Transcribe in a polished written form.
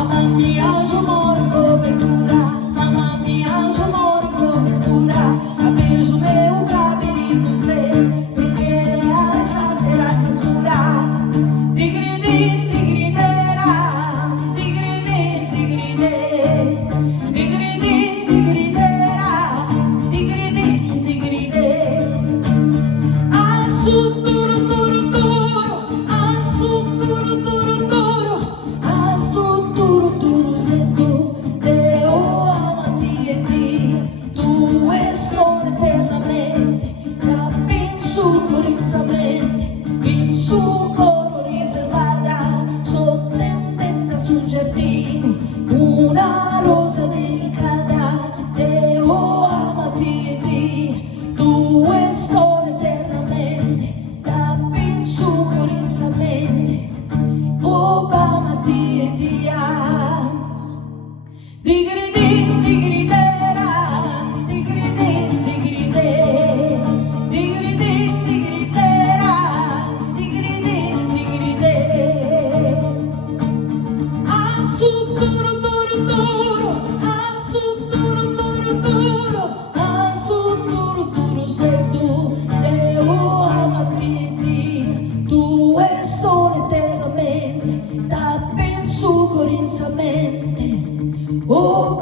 Mamma mia, sono morto cobertura, mamma mia, sono morto cobertura, appeso meu cabelo con sé, perché le hai salterà che fura. Digridin, digridera, digridin, digride, digridin, digridera, digridin, digride. Al sud duro, duro, duro, al sud duro, duro, duro, al sud duro, duro, se tu te o amati e ti, due sono eternamente, la penso corrisamente, in suo coro riservata, sottendente sul giardino, una rosa delicata, te o amati e ti, due sono eternamente, la penso corrisamente, Obama ti e ti ha. Digridin, digridera, digridin, digride, digridin, digridera, digridin, digride. Al sud duro, duro, duro, al sud duro, duro, duro, al sud duro, duro, sei tu, e o amati e ti, due sono eternamente, da penso corrisamente, oh